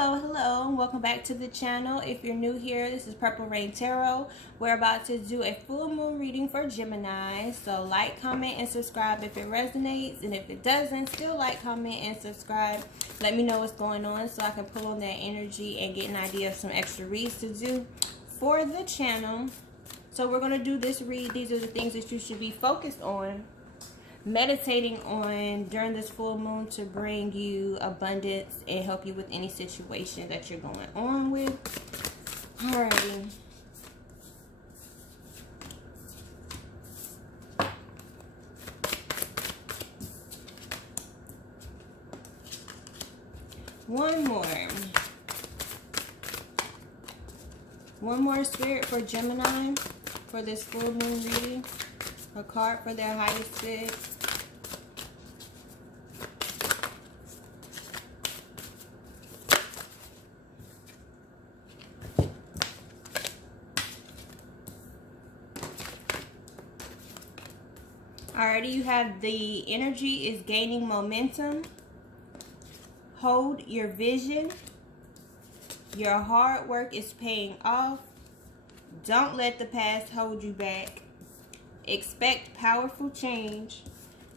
Hello, and welcome back to the channel. If you're new here, this is Purple Rain Tarot. We're about to do a full moon reading for Gemini. So like, comment, and subscribe if it resonates. And if it doesn't, still like, comment, and subscribe. Let me know what's going on so I can pull on that energy and get an idea of some extra reads to do for the channel. So we're going to do this read. These are the things that you should be focused on, meditating on during this full moon to bring you abundance and help you with any situation that you're going on with. Alrighty. One more spirit for Gemini for this full moon reading. A card for their highest bid. Alrighty, you have the energy is gaining momentum. Hold your vision. Your hard work is paying off. Don't let the past hold you back. Expect powerful change.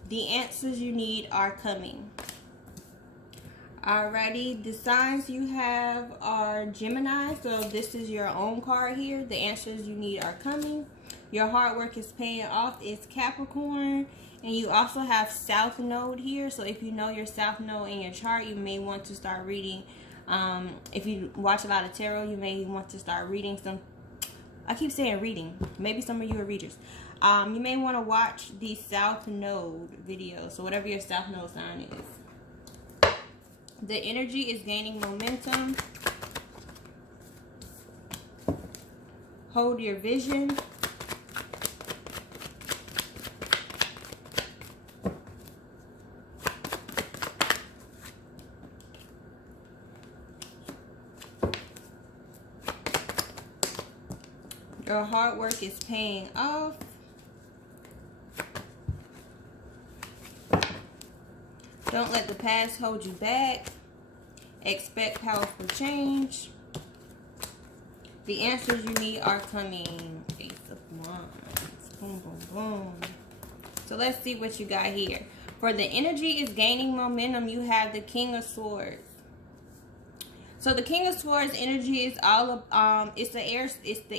The answers you need are coming. Alrighty, the signs you have are Gemini, so this is your own card here. The answers you need are coming. Your hard work is paying off is Capricorn. And you also have South Node here, so if you know your South Node in your chart, you may want to start reading. If you watch a lot of tarot, you may want to start reading some. I keep saying reading. Maybe some of you are readers. You may want to watch the South Node video. So whatever your South Node sign is. The energy is gaining momentum. Hold your vision. Your hard work is paying off. Don't let the past hold you back. Expect powerful change. The answers you need are coming. Ace of Wands. Boom, boom, boom. So let's see what you got here. For the energy is gaining momentum, you have the King of Swords. So the King of Swords energy is all of it's the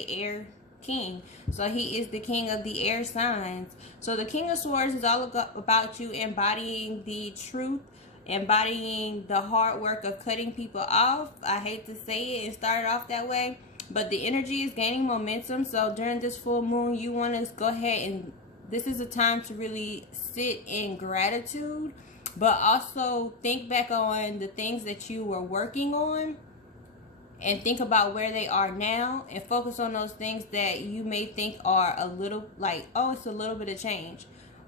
air king. So he is the king of the air signs. So the King of Swords is all about you embodying the truth, embodying the hard work of cutting people off. I hate to say it and start off that way, but the energy is gaining momentum. So during this full moon, you want to go ahead and this is a time to really sit in gratitude, but also think back on the things that you were working on and think about where they are now and focus on those things that you may think are a little like, oh, it's a little bit of change.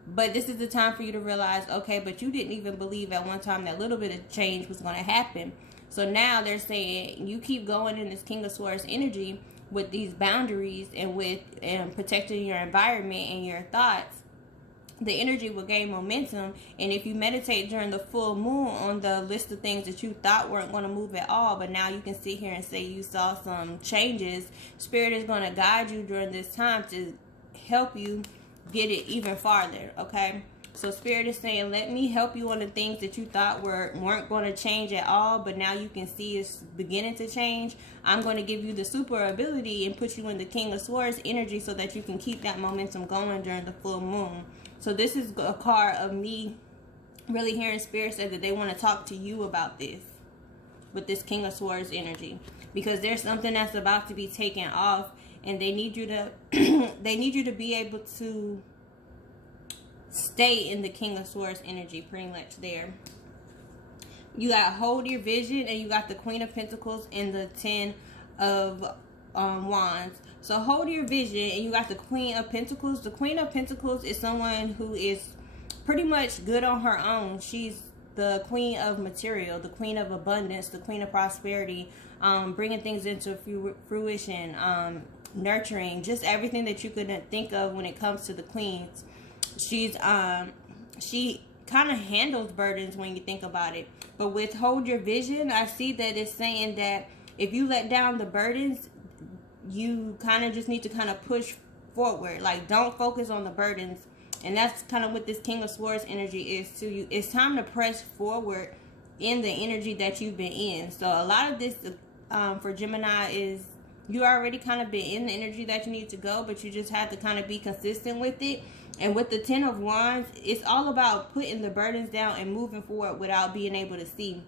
But this is the time for you to realize, okay, but you didn't even believe at one time that little bit of change was going to happen. So now they're saying you keep going in this King of Swords energy with these boundaries and with protecting your environment and your thoughts. The energy will gain momentum, and if you meditate during the full moon on the list of things that you thought weren't going to move at all, but now you can sit here and say you saw some changes, Spirit is going to guide you during this time to help you get it even farther, okay? So Spirit is saying, let me help you on the things that you thought weren't going to change at all, but now you can see it's beginning to change. I'm going to give you the super ability and put you in the King of Swords energy so that you can keep that momentum going during the full moon. So this is a card of me really hearing Spirit say that they want to talk to you about this with this King of Swords energy, because there's something that's about to be taken off, and they need you to they need you to be able to stay in the King of Swords energy pretty much there. You got hold your vision, and you got the Queen of Pentacles and the 10 of Wands. So hold your vision, and you got the Queen of Pentacles. The Queen of Pentacles is someone who is pretty much good on her own. She's the queen of material, the queen of abundance, the queen of prosperity, bringing things into fruition, nurturing, just everything that you could think of when it comes to the queens. She kind of handles burdens when you think about it. But with hold your vision, I see that it's saying that if you let down the burdens, you kind of just need to kind of push forward. Like, don't focus on the burdens. And that's kind of what this King of Swords energy is to you. It's time to press forward in the energy that you've been in. So a lot of this for Gemini is you already kind of been in the energy that you need to go, but you just have to kind of be consistent with it. And with the Ten of Wands, it's all about putting the burdens down and moving forward without being able to see.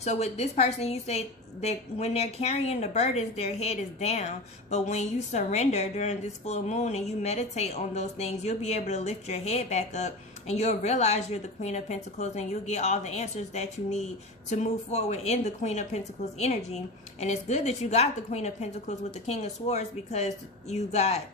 So with this person, you say that when they're carrying the burdens, their head is down. But when you surrender during this full moon and you meditate on those things, you'll be able to lift your head back up, and you'll realize you're the Queen of Pentacles, and you'll get all the answers that you need to move forward in the Queen of Pentacles energy. And it's good that you got the Queen of Pentacles with the King of Swords, because you got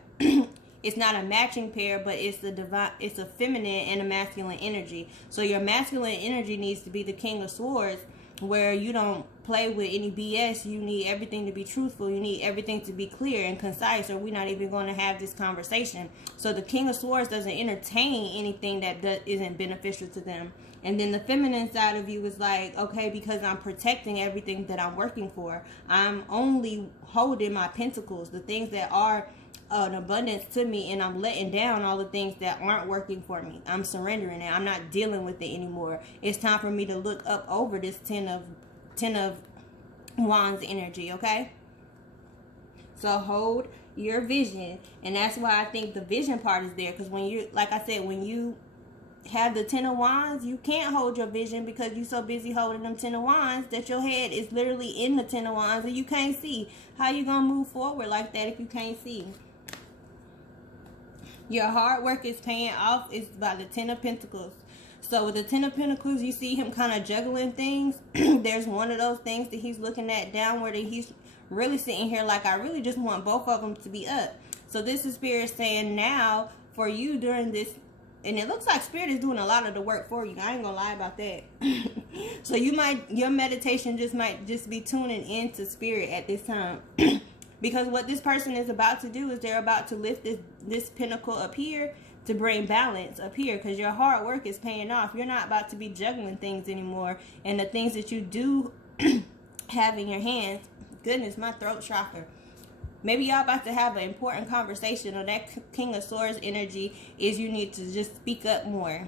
it's not a matching pair, but it's the divine, it's a feminine and a masculine energy. So your masculine energy needs to be the King of Swords, where you don't play with any BS. You need everything to be truthful. You need everything to be clear and concise, or we're not even going to have this conversation. So the King of Swords doesn't entertain anything that isn't beneficial to them. And then the feminine side of you is like, okay, because I'm protecting everything that I'm working for, I'm only holding my pentacles, the things that are an abundance to me, and I'm letting down all the things that aren't working for me. I'm surrendering it. I'm not dealing with it anymore. It's time for me to look up over this Ten of Wands energy, okay? So hold your vision, and that's why I think the vision part is there, because when you, like I said, when you have the Ten of Wands, you can't hold your vision because you're so busy holding them Ten of Wands that your head is literally in the Ten of Wands and you can't see. How you gonna move forward like that if you can't see? Your hard work is paying off. It's by the Ten of Pentacles. So with the Ten of Pentacles, you see him kind of juggling things. There's one of those things that he's looking at downward, and he's really sitting here like, I really just want both of them to be up. So this is Spirit saying now for you during this, and it looks like Spirit is doing a lot of the work for you. I ain't gonna lie about that. So your meditation might just be tuning into Spirit at this time. Because what this person is about to do is they're about to lift this pinnacle up here to bring balance up here, because your hard work is paying off. You're not about to be juggling things anymore, and the things that you do have in your hands, goodness, my throat chakra. Maybe y'all about to have an important conversation, or that King of Swords energy is you need to just speak up more.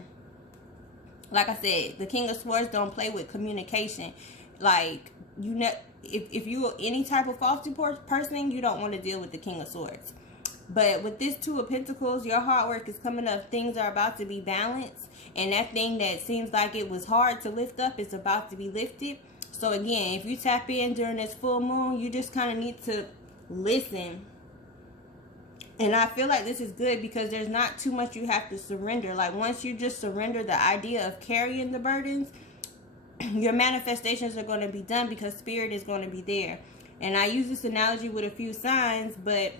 Like I said, the King of Swords don't play with communication. Like, if you're any type of false person, you don't want to deal with the King of Swords. But with this Two of Pentacles, your hard work is coming up. Things are about to be balanced, and that thing that seems like it was hard to lift up is about to be lifted. So again, if you tap in during this full moon, you just kind of need to listen. And I feel like this is good because there's not too much you have to surrender. Like, once you just surrender the idea of carrying the burdens, your manifestations are going to be done because Spirit is going to be there. And I use this analogy with a few signs, but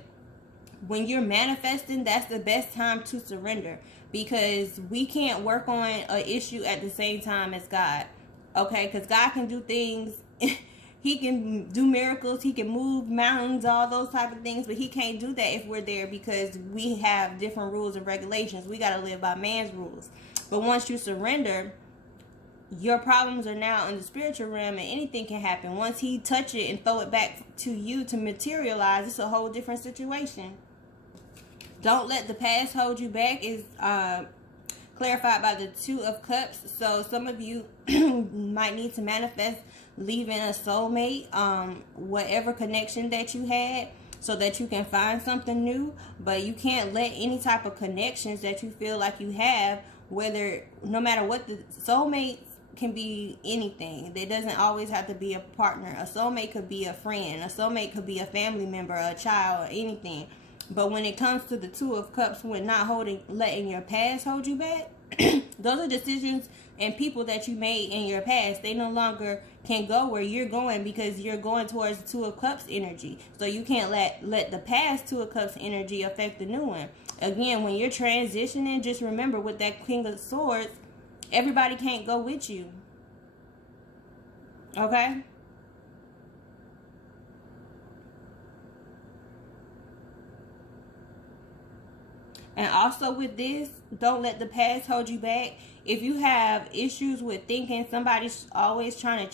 when you're manifesting, that's the best time to surrender, because we can't work on an issue at the same time as God. Okay, because God can do things. He can do miracles. He can move mountains, all those type of things. But he can't do that if we're there, because we have different rules and regulations. We got to live by man's rules. But once you surrender, your problems are now in the spiritual realm, and anything can happen. Once he touch it and throw it back to you to materialize, it's a whole different situation. Don't let the past hold you back is clarified by the Two of Cups. So some of you might need to manifest leaving a soulmate, whatever connection that you had, so that you can find something new. But you can't let any type of connections that you feel like you have, no matter what, the soulmates can be anything. There doesn't always have to be a partner. A soulmate could be a friend. A soulmate could be a family member, a child, or anything. But when it comes to the Two of Cups, when not letting your past hold you back, those are decisions and people that you made in your past. They no longer can go where you're going, because you're going towards the Two of Cups energy. So you can't let the past Two of Cups energy affect the new one. Again, when you're transitioning, just remember with that King of Swords, everybody can't go with you. Okay? And also with this, don't let the past hold you back. If you have issues with thinking somebody's always trying to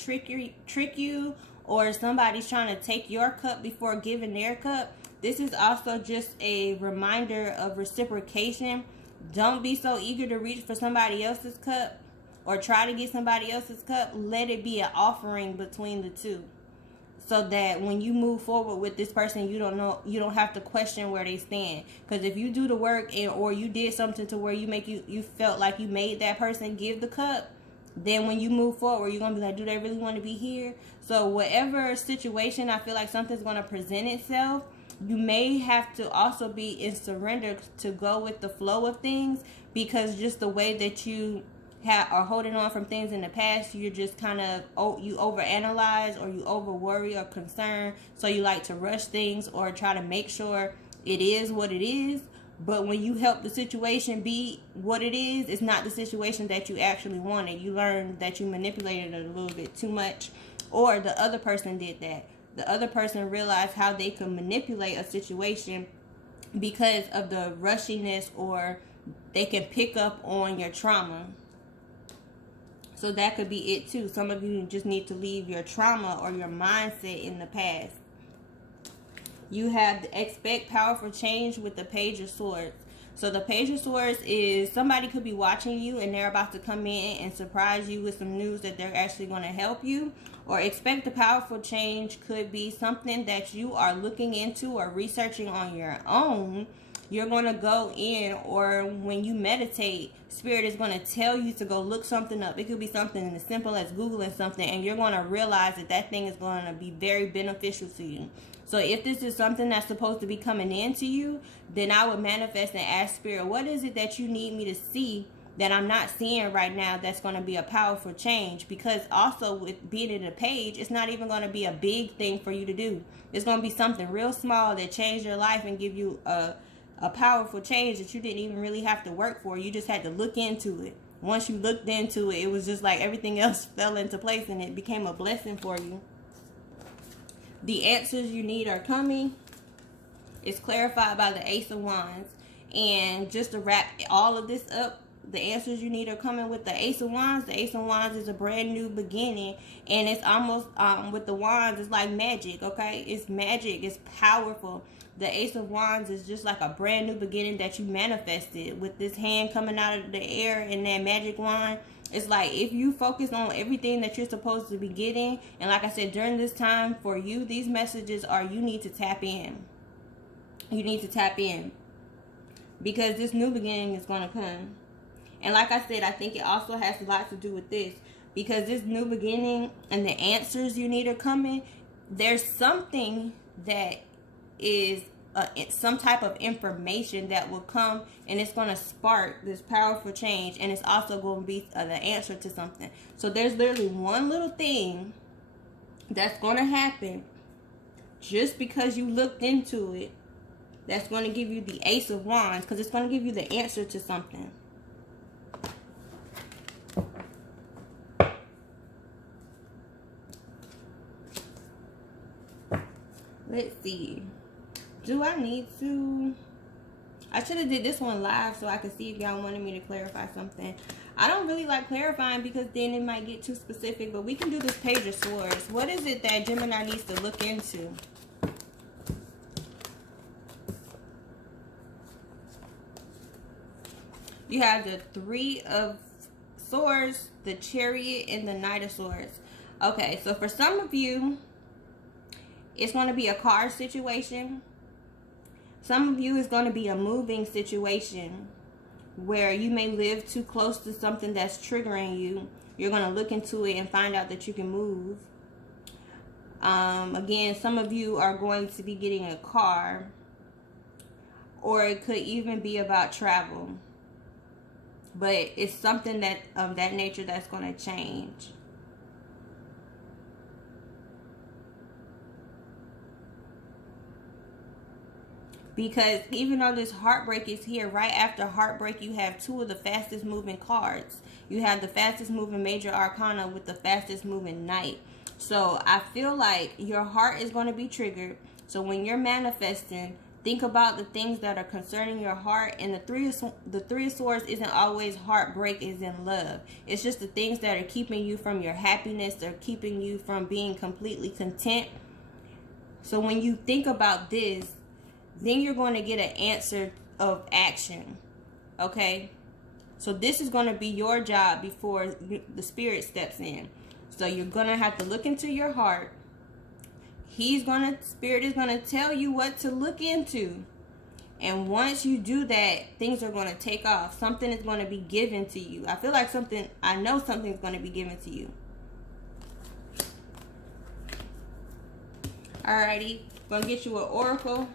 trick you, or somebody's trying to take your cup before giving their cup, this is also just a reminder of reciprocation. Don't be so eager to reach for somebody else's cup or try to get somebody else's cup. Let it be an offering between the two, so that when you move forward with this person, you don't have to question where they stand. Because if you do the work or you did something to where you felt like you made that person give the cup, then when you move forward, you're gonna be like, do they really want to be here? So whatever situation, I feel like something's gonna present itself, you may have to also be in surrender to go with the flow of things, because just the way that you are holding on from things in the past, you're just kind of, you overanalyze, or you over worry or concern, so you like to rush things or try to make sure it is what it is. But when you help the situation be what it is, it's not the situation that you actually wanted. You learn that you manipulated it a little bit too much, or the other person did that. The other person realized how they could manipulate a situation because of the rushiness, or they can pick up on your trauma. So that could be it too. Some of you just need to leave your trauma or your mindset in the past. You have the expect powerful change with the Page of Swords. So the Page of Swords is somebody could be watching you and they're about to come in and surprise you with some news that they're actually going to help you. Or expect the powerful change could be something that you are looking into or researching on your own. You're going to go in, or when you meditate, Spirit is going to tell you to go look something up. It could be something as simple as Googling something, and you're going to realize that that thing is going to be very beneficial to you. So if this is something that's supposed to be coming into you, then I would manifest and ask Spirit, what is it that you need me to see that I'm not seeing right now that's going to be a powerful change? Because also with being in a page, it's not even going to be a big thing for you to do. It's going to be something real small that changed your life and give you a powerful change that you didn't even really have to work for. You just had to look into it. Once you looked into it, it was just like everything else fell into place and it became a blessing for you. The answers you need are coming. It's clarified by the Ace of Wands. And just to wrap all of this up, the answers you need are coming with the Ace of Wands. The Ace of Wands is a brand new beginning. And it's almost, with the Wands, it's like magic, okay? It's magic. It's powerful. The Ace of Wands is just like a brand new beginning that you manifested. With this hand coming out of the air and that magic wand, it's like if you focus on everything that you're supposed to be getting, and like I said, during this time for you, these messages are you need to tap in. You need to tap in. Because this new beginning is going to come. And like I said, I think it also has a lot to do with this. Because this new beginning and the answers you need are coming. There's something that is some type of information that will come, and it's going to spark this powerful change, and it's also going to be the answer to something. So there's literally one little thing that's going to happen just because you looked into it, that's going to give you the Ace of Wands, because it's going to give you the answer to something. Let's see. Do I need to? I should have did this one live so I could see if y'all wanted me to clarify something. I don't really like clarifying because then it might get too specific, but we can do this Page of Swords. What is it that Gemini needs to look into? You have the Three of Swords, the Chariot, and the Knight of Swords. Okay, so for some of you, it's going to be a car situation. Some of you is going to be a moving situation where you may live too close to something that's triggering you. You're going to look into it and find out that you can move. Again, some of you are going to be getting a car, or it could even be about travel. But it's something that of that nature that's going to change. Because even though this heartbreak is here, right after heartbreak, you have two of the fastest moving cards. You have the fastest moving major arcana with the fastest moving knight. So I feel like your heart is going to be triggered. So when you're manifesting, Think about the things that are concerning your heart. And the three of swords isn't always heartbreak, is in love. It's just the things that are keeping you from your happiness, or keeping you from being completely content. So when you think about this, then you're going to get an answer of action. Okay? So this is going to be your job before the spirit steps in. So you're going to have to look into your heart. Spirit is going to tell you what to look into. And once you do that, things are going to take off. Something is going to be given to you. I know something's going to be given to you. Alrighty. Going to get you an oracle.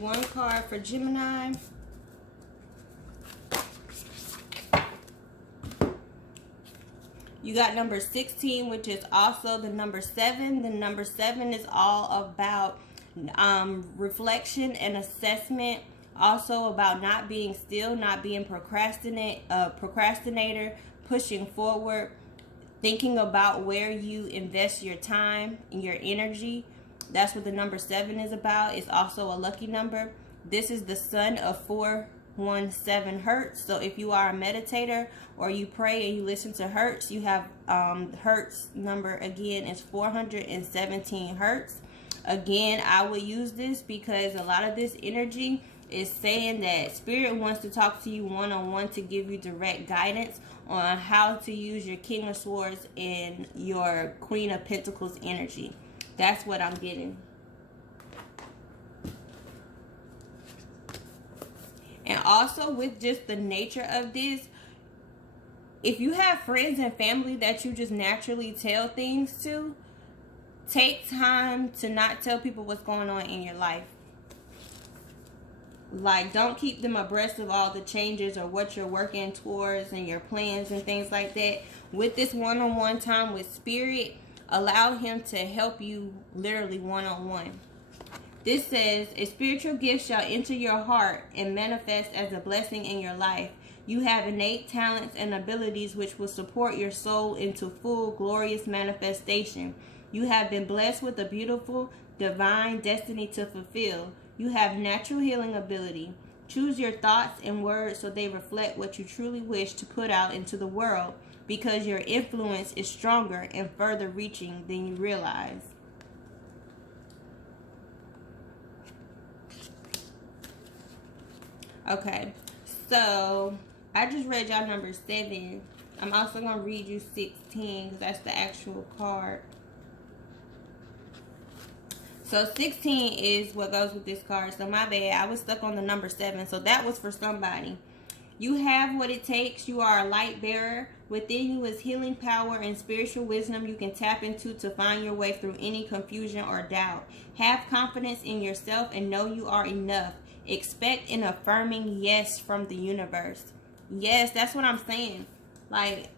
One card for Gemini. You got number 16, which is also the number 7. The number 7 is all about reflection and assessment. Also about not being still, not being procrastinator, pushing forward, thinking about where you invest your time and your energy. That's what the number 7 is about. It's also a lucky number. This is the sun of 417 Hertz. So if you are a meditator or you pray and you listen to Hertz, you have Hertz number again is 417 Hertz. Again, I will use this because a lot of this energy is saying that Spirit wants to talk to you one-on-one to give you direct guidance on how to use your King of Swords and your Queen of Pentacles energy. That's what I'm getting. And also with just the nature of this, if you have friends and family that you just naturally tell things to, take time to not tell people what's going on in your life. Like, don't keep them abreast of all the changes or what you're working towards and your plans and things like that. With this one-on-one time with Spirit, allow him to help you literally one-on-one. This says, a spiritual gift shall enter your heart and manifest as a blessing in your life. You have innate talents and abilities which will support your soul into full, glorious manifestation. You have been blessed with a beautiful, divine destiny to fulfill. You have natural healing ability. Choose your thoughts and words so they reflect what you truly wish to put out into the world, because your influence is stronger and further reaching than you realize. Okay, so I just read y'all number 7. I'm also going to read you 16 because that's the actual card. So 16 is what goes with this card. So my bad, I was stuck on the number 7. So that was for somebody. You have what it takes. You are a light bearer. Within you is healing power and spiritual wisdom you can tap into to find your way through any confusion or doubt. Have confidence in yourself and know you are enough. Expect an affirming yes from the universe. Yes, that's what I'm saying. Like,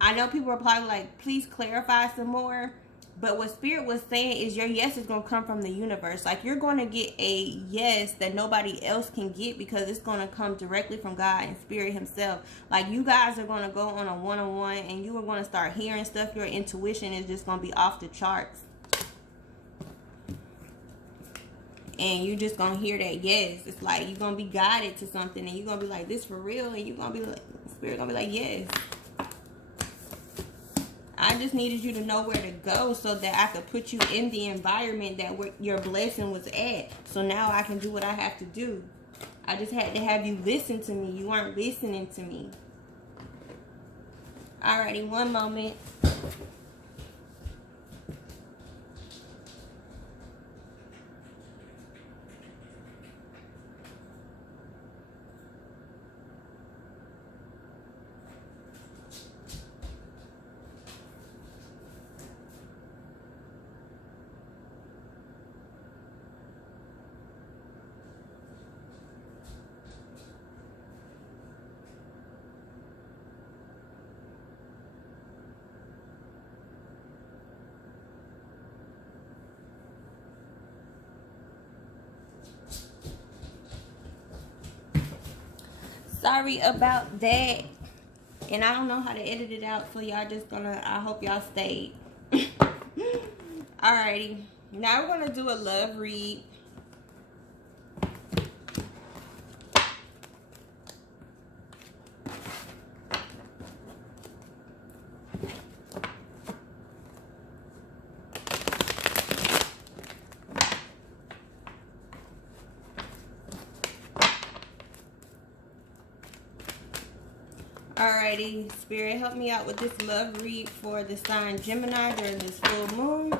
I know people are probably like, please clarify some more. But what Spirit was saying is your yes is going to come from the universe. Like, you're going to get a yes that nobody else can get because it's going to come directly from God and Spirit himself. Like, you guys are going to go on a one-on-one and you are going to start hearing stuff. Your intuition is just going to be off the charts. And you're just going to hear that yes. It's like you're going to be guided to something and you're going to be like, this for real? And you're going to be like, Spirit going to be like, yes. I just needed you to know where to go so that I could put you in the environment that where your blessing was at. So now I can do what I have to do. I just had to have you listen to me. You weren't listening to me. Alrighty, one moment. sorry about that. And I don't know how to edit it out, so y'all just gonna, I hope y'all stayed. Alrighty, now we're gonna do a love read. Alrighty, Spirit, help me out with this love read for the sign Gemini during this full moon.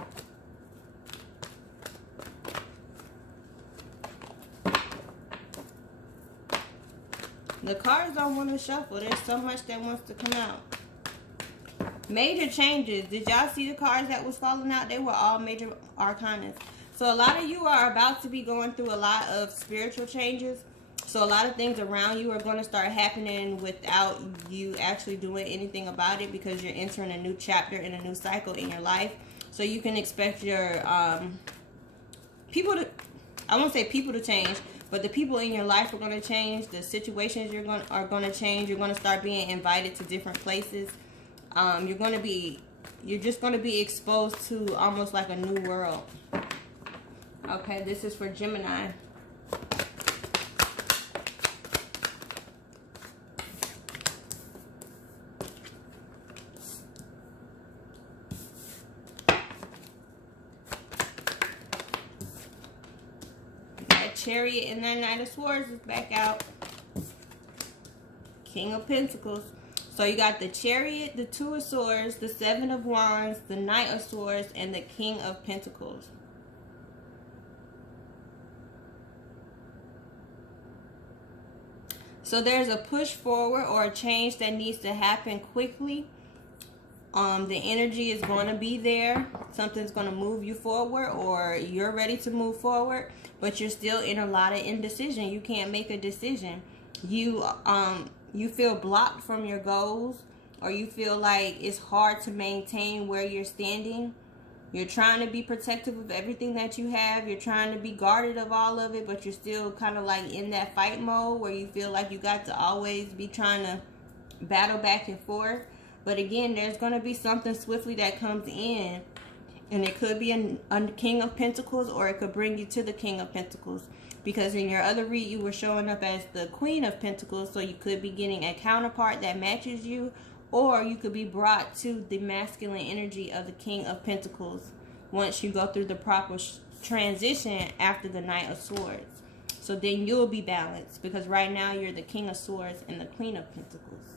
The cards don't want to shuffle. There's so much that wants to come out. Major changes. Did y'all see the cards that was falling out? They were all major arcanas. So a lot of you are about to be going through a lot of spiritual changes. So a lot of things around you are going to start happening without you actually doing anything about it, because you're entering a new chapter and a new cycle in your life. So you can expect your people to, I won't say people to change, but the people in your life are going to change. The situations are going to change. You're going to start being invited to different places. You're just going to be exposed to almost like a new world. Okay, this is for Gemini. Chariot and that Knight of Swords is back out. King of Pentacles. So you got the Chariot, the Two of Swords, the Seven of Wands, the Knight of Swords, and the King of Pentacles. So there's a push forward or a change that needs to happen quickly. The energy is going to be there. Something's going to move you forward, or you're ready to move forward, but you're still in a lot of indecision. You can't make a decision. You feel blocked from your goals, or you feel like it's hard to maintain where you're standing. You're trying to be protective of everything that you have. You're trying to be guarded of all of it, but you're still kind of like in that fight mode where you feel like you got to always be trying to battle back and forth. But again, there's going to be something swiftly that comes in. And it could be a King of Pentacles, or it could bring you to the King of Pentacles. Because in your other read, you were showing up as the Queen of Pentacles. So you could be getting a counterpart that matches you. Or you could be brought to the masculine energy of the King of Pentacles once you go through the proper transition after the Knight of Swords. So then you'll be balanced. Because right now you're the King of Swords and the Queen of Pentacles.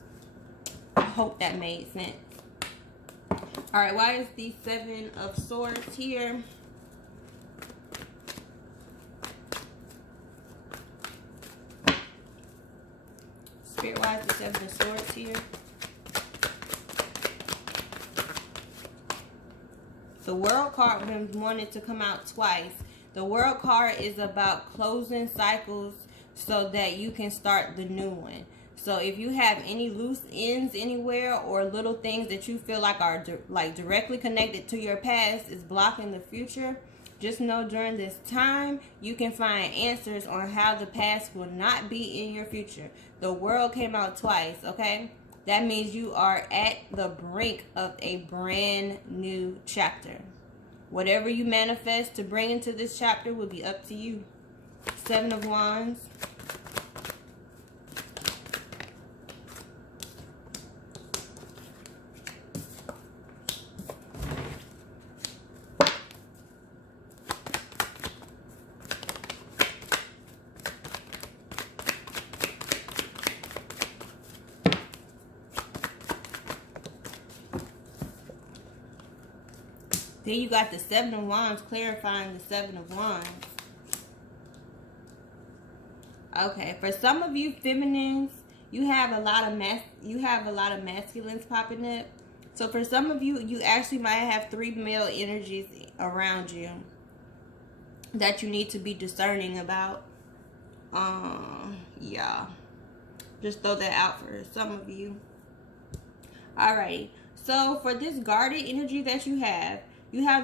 I hope that made sense. Alright, why is the Seven of Swords here? Spirit, why is the Seven of Swords here? The World card been wanted to come out twice. The World card is about closing cycles so that you can start the new one. So if you have any loose ends anywhere, or little things that you feel like are directly connected to your past is blocking the future, just know during this time you can find answers on how the past will not be in your future. The World came out twice, okay? That means you are at the brink of a brand new chapter. Whatever you manifest to bring into this chapter will be up to you. Seven of Wands. Then you got the Seven of Wands clarifying the Seven of Wands. Okay, for some of you feminines, you have a lot of masculines popping up. So for some of you, you actually might have 3 male energies around you that you need to be discerning about. Yeah. Just throw that out for some of you. Alrighty. So for this guarded energy that you have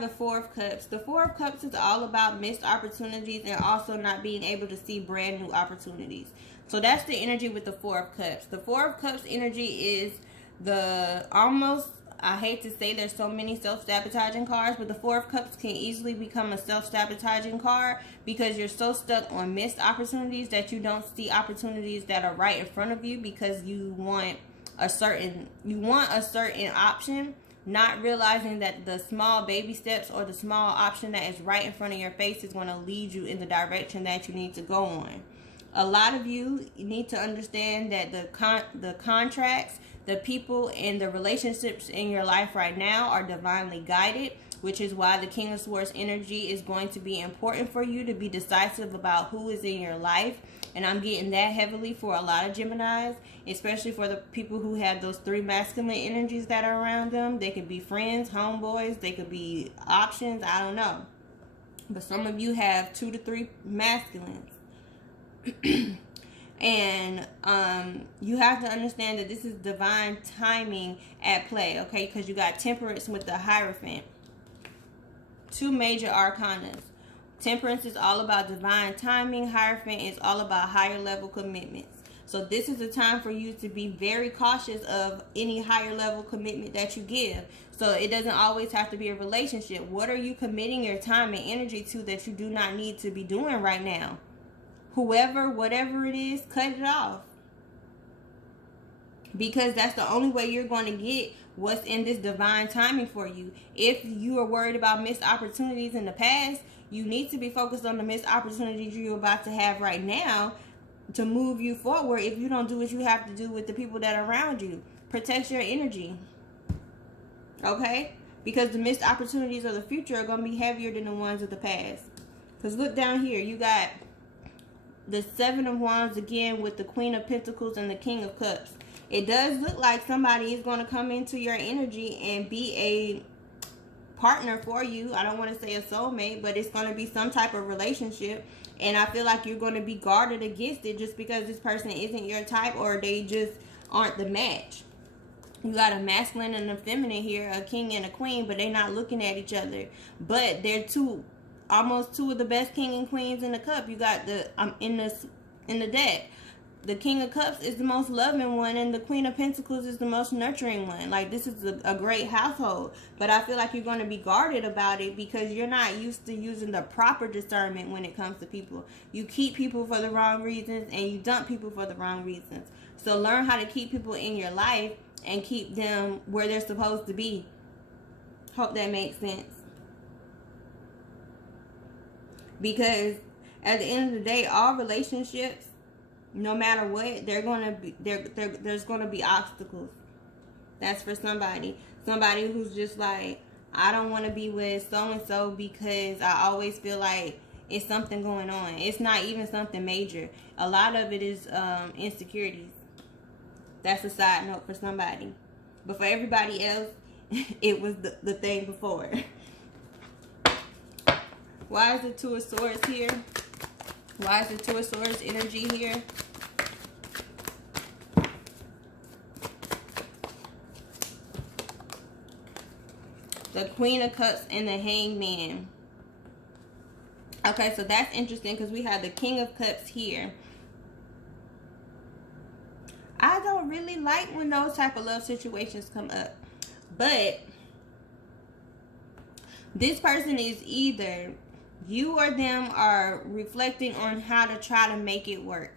the Four of Cups. The Four of Cups is all about missed opportunities and also not being able to see brand new opportunities. So that's the energy with the Four of Cups. The Four of Cups energy is the almost, I hate to say there's so many self-sabotaging cards, but the Four of Cups can easily become a self-sabotaging card because you're so stuck on missed opportunities that you don't see opportunities that are right in front of you because you want a certain option, not realizing that the small baby steps or the small option that is right in front of your face is going to lead you in the direction that you need to go on. A lot of you need to understand that the contracts, the people, and the relationships in your life right now are divinely guided, which is why the King of Swords energy is going to be important for you to be decisive about who is in your life. And I'm getting that heavily for a lot of Geminis, especially for the people who have those 3 masculine energies that are around them. They could be friends, homeboys, they could be options, I don't know. But some of you have 2 to 3 masculines. And you have to understand that this is divine timing at play, okay? Because you got Temperance with the Hierophant. 2 major arcanas. Temperance is all about divine timing. Hierophant is all about higher level commitments. So this is a time for you to be very cautious of any higher level commitment that you give. So it doesn't always have to be a relationship. What are you committing your time and energy to that you do not need to be doing right now? Whoever, whatever it is, cut it off. Because that's the only way you're going to get what's in this divine timing for you. If you are worried about missed opportunities in the past, you need to be focused on the missed opportunities you're about to have right now to move you forward. If you don't do what you have to do with the people that are around you, protect your energy. Okay? Because the missed opportunities of the future are going to be heavier than the ones of the past. Because look down here. You got the 7 of Wands again with the Queen of Pentacles and the King of Cups. It does look like somebody is going to come into your energy and be a partner for you. I don't want to say a soulmate, but it's going to be some type of relationship. And I feel like you're going to be guarded against it just because this person isn't your type or they just aren't the match. You got a masculine and a feminine here, a king and a queen, but they're not looking at each other. But they're almost two of the best king and queens in the cup. You got the in the deck. The King of Cups is the most loving one, and the Queen of Pentacles is the most nurturing one. Like, this is a great household. But I feel like you're going to be guarded about it because you're not used to using the proper discernment when it comes to people. You keep people for the wrong reasons, and you dump people for the wrong reasons. So learn how to keep people in your life and keep them where they're supposed to be. Hope that makes sense. Because at the end of the day, all relationships, no matter what, there's gonna be obstacles. That's for somebody who's just like, I don't want to be with so and so because I always feel like it's something going on. It's not even something major. A lot of it is insecurities. That's a side note for somebody, but for everybody else, it was the thing before. Why is the Two of Swords here? Why is the Two of Swords energy here? The Queen of Cups and the Hangman. Okay, so that's interesting because we have the King of Cups here. I don't really like when those type of love situations come up. But this person is either you or them are reflecting on how to try to make it work.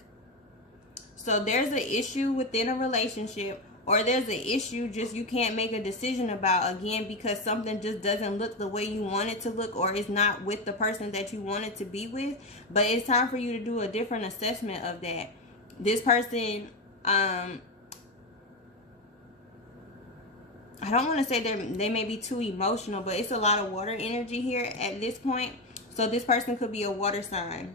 So there's an issue within a relationship, or there's an issue just you can't make a decision about, again, because something just doesn't look the way you want it to look, or it's not with the person that you want it to be with. But it's time for you to do a different assessment of that. This person, I don't want to say they may be too emotional, but it's a lot of water energy here at this point. So this person could be a water sign.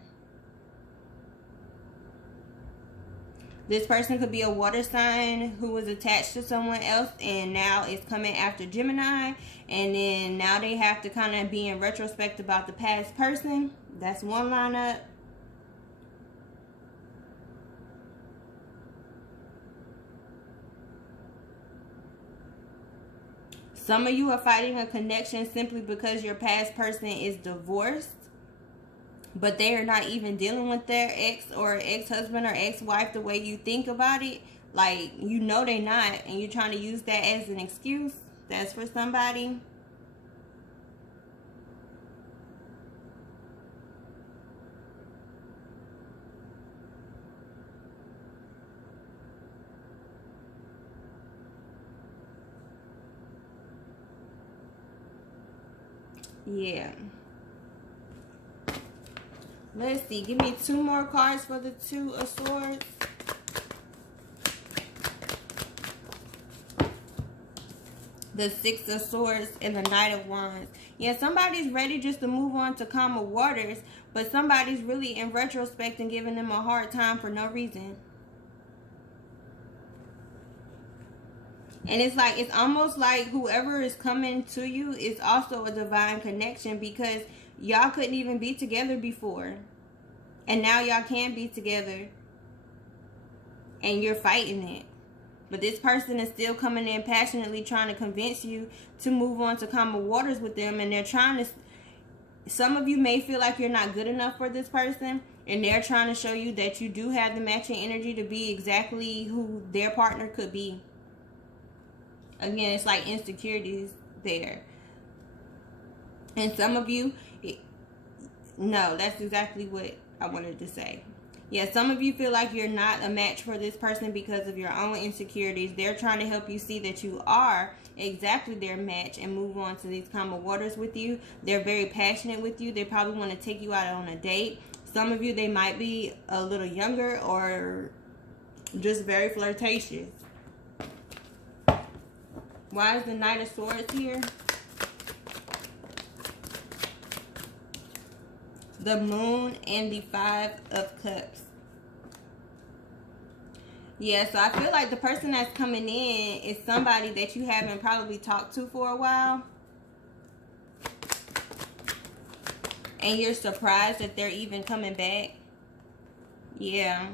This person could be a water sign who was attached to someone else and now is coming after Gemini. And then now they have to kind of be in retrospect about the past person. That's one lineup. Some of you are fighting a connection simply because your past person is divorced. but they are not even dealing with their ex or ex-husband or ex-wife the way you think about it. Like, you know they're not, and you're trying to use that as an excuse. That's for somebody. Yeah. Let's see. Give me 2 more cards for the Two of Swords. The Six of Swords and the Knight of Wands. Yeah, somebody's ready just to move on to calmer waters, but somebody's really in retrospect and giving them a hard time for no reason. And it's like, it's almost like whoever is coming to you is also a divine connection, because y'all couldn't even be together before. And now y'all can be together. And you're fighting it. But this person is still coming in passionately trying to convince you to move on to calmer waters with them. And they're trying to... Some of you may feel like you're not good enough for this person. And they're trying to show you that you do have the matching energy to be exactly who their partner could be. Again, it's like insecurities there. And some of you... No, that's exactly what I wanted to say. Yeah, some of you feel like you're not a match for this person because of your own insecurities. They're trying to help you see that you are exactly their match and move on to these calmer waters with you. They're very passionate with you. They probably want to take you out on a date. Some of you, they might be a little younger or just very flirtatious. Why is the Knight of Swords here? The Moon and the Five of Cups. Yeah, so I feel like the person that's coming in is somebody that you haven't probably talked to for a while. And you're surprised that they're even coming back. Yeah.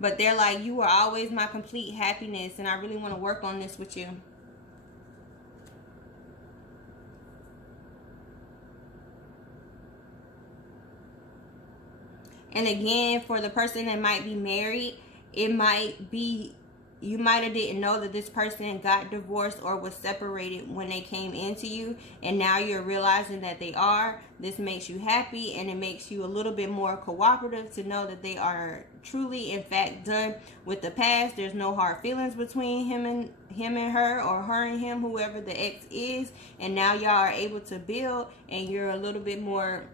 But they're like, you were always my complete happiness, and I really want to work on this with you. And again, for the person that might be married, it might be, you might have didn't know that this person got divorced or was separated when they came into you. And now you're realizing that they are. This makes you happy, and it makes you a little bit more cooperative to know that they are truly, in fact, done with the past. There's no hard feelings between him and her, or her and him, whoever the ex is. And now y'all are able to build, and you're a little bit more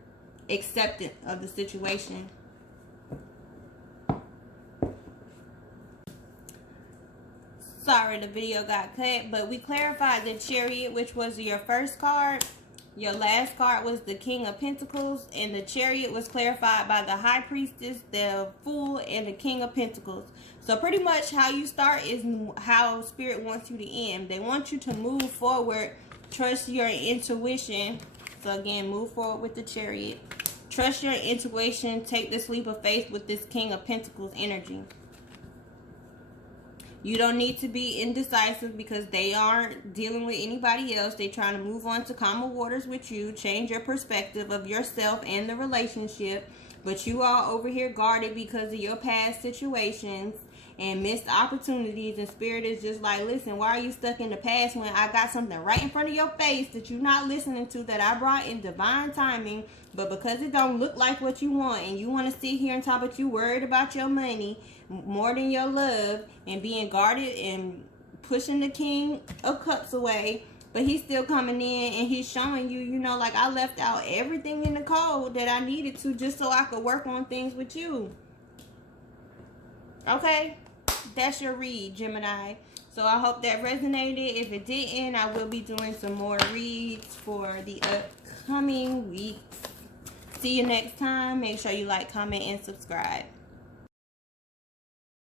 acceptant of the situation. Sorry, the video got cut, but we clarified the Chariot, which was your first card. Your last card was the King of Pentacles, and the Chariot was clarified by the High Priestess, the Fool, and the King of Pentacles. So pretty much how you start is how Spirit wants you to end. They want you to move forward, trust your intuition. So again, move forward with the Chariot. Trust your intuition, take this leap of faith with this King of Pentacles energy. You don't need to be indecisive because they aren't dealing with anybody else. They're trying to move on to calmer waters with you. Change your perspective of yourself and the relationship. But you are over here guarded because of your past situations and missed opportunities. And Spirit is just like, listen, why are you stuck in the past when I got something right in front of your face that you're not listening to, that I brought in divine timing? But because it don't look like what you want, and you want to sit here and talk about you worried about your money more than your love, and being guarded and pushing the King of Cups away, but he's still coming in and he's showing you, you know, like, I left out everything in the code that I needed to just so I could work on things with you. Okay? That's your read, Gemini. So I hope that resonated. If it didn't, I will be doing some more reads for the upcoming weeks. See you next time. Make sure you like, comment, and subscribe.